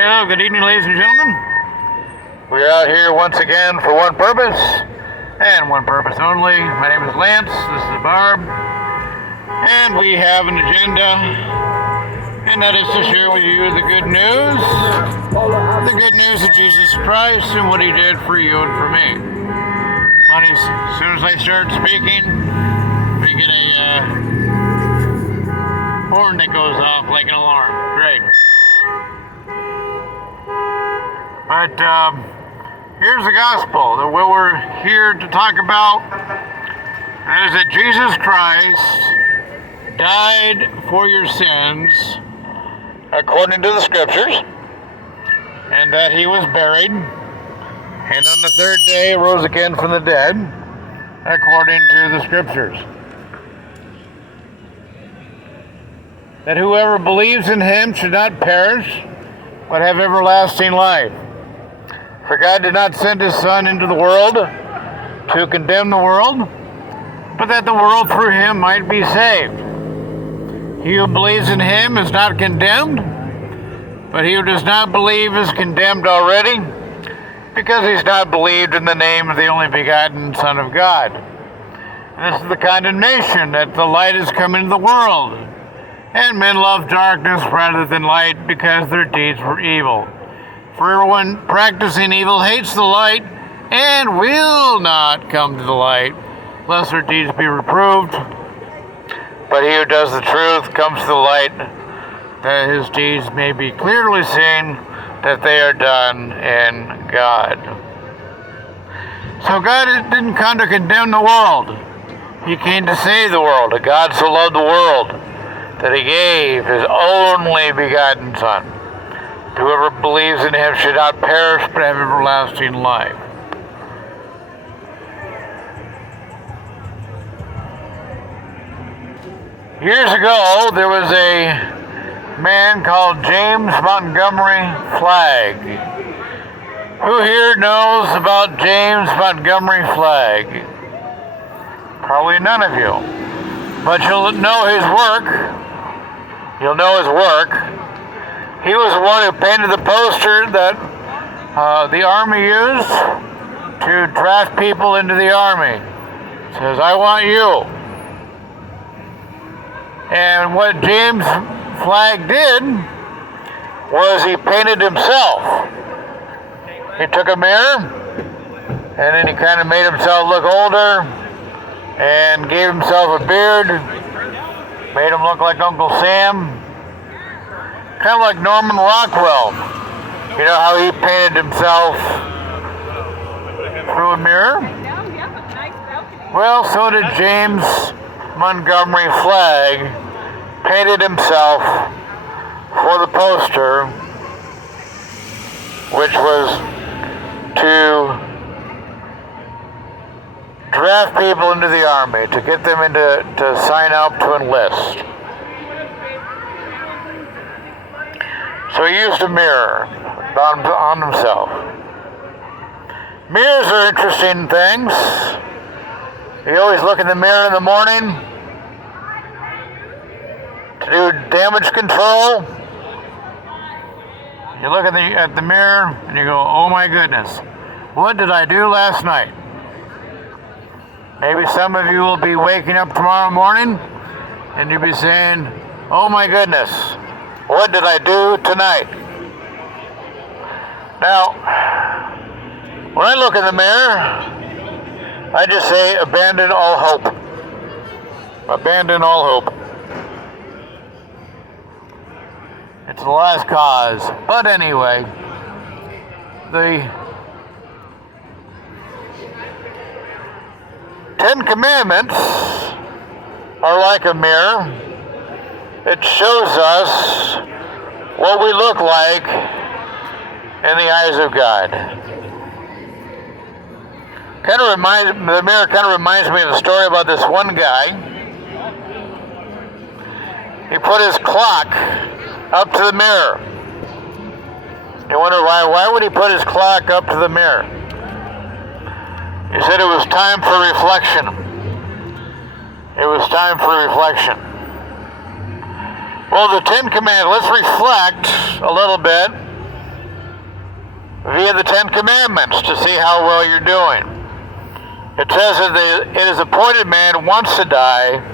Well, good evening, ladies and gentlemen. We're out here once again for one purpose, and one purpose only. My name is Lance, this is Barb, and we have an agenda, and that is to share with you the good news. The good news of Jesus Christ and what He did for you and for me. Funny, as soon as I start speaking, we get a horn that goes off like an alarm. Great. But here's the gospel, that what we're here to talk about is that Jesus Christ died for your sins according to the scriptures, and that He was buried, and on the third day rose again from the dead according to the scriptures. That whoever believes in Him should not perish, but have everlasting life. For God did not send His Son into the world to condemn the world, but that the world through Him might be saved. He who believes in Him is not condemned, but he who does not believe is condemned already, because he's not believed in the name of the only begotten Son of God. And this is the condemnation, that the light is come into the world, and men love darkness rather than light, because their deeds were evil. For everyone practicing evil hates the light, and will not come to the light, lest their deeds be reproved. But he who does the truth comes to the light, that his deeds may be clearly seen, that they are done in God. So God didn't come to condemn the world. He came to save the world. God so loved the world that He gave His only begotten Son. Whoever believes in Him should not perish, but have everlasting life. Years ago, there was a man called James Montgomery Flagg. Who here knows about James Montgomery Flagg? Probably none of you. But you'll know his work. You'll know his work. He was the one who painted the poster that the Army used to draft people into the Army. It says, "I want you." And what James Flagg did was he painted himself. He took a mirror and then he kind of made himself look older and gave himself a beard, made him look like Uncle Sam, kind of like Norman Rockwell. You know how he painted himself through a mirror? Well, so did James Montgomery Flagg, painted himself for the poster, which was to draft people into the Army, to get them to sign up to enlist. So he used a mirror on himself. Mirrors are interesting things. You always look in the mirror in the morning to do damage control. You look at the mirror and you go, "Oh my goodness, what did I do last night?" Maybe some of you will be waking up tomorrow morning and you'll be saying, "Oh my goodness, what did I do tonight?" Now, when I look in the mirror, I just say, abandon all hope. Abandon all hope. It's the last cause. But anyway, the 10 Commandments are like a mirror. It shows us what we look like in the eyes of God. The mirror kind of reminds me of a story about this one guy. He put his clock up to the mirror. You wonder why would he put his clock up to the mirror? He said it was time for reflection. It was time for reflection. Well, the 10 Commandments, let's reflect a little bit via the Ten Commandments to see how well you're doing. It says that it is appointed man once to die,